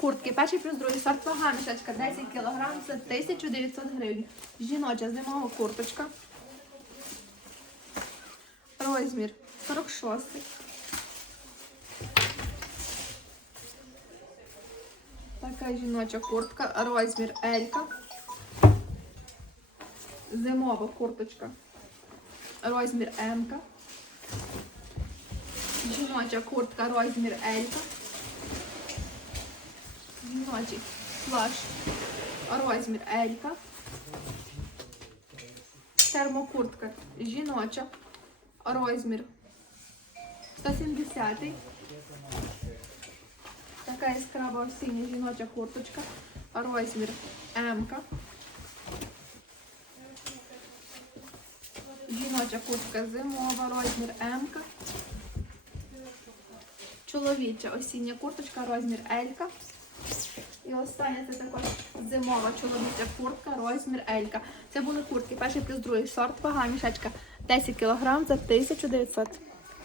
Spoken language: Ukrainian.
Куртки, перший плюс другий сорт вага, мішечка 10 кг, це 1900 гривень. Жіноча зимова курточка. Розмір 46. Така жіноча куртка, розмір Елька. Зимова курточка. Розмір М. Жіноча куртка, розмір Елька. Жіночий плащ, розмір Елька. Термокуртка жіноча, розмір 170. Така яскрава осіння жіноча курточка, розмір М. Жіноча куртка зимова, розмір М. Чоловіча осіння курточка, розмір L. І остання це також зимова чоловіча куртка, розмір Елька. Це були куртки, перший плюс другий сорт, вага мішечка 10 кг за 1900.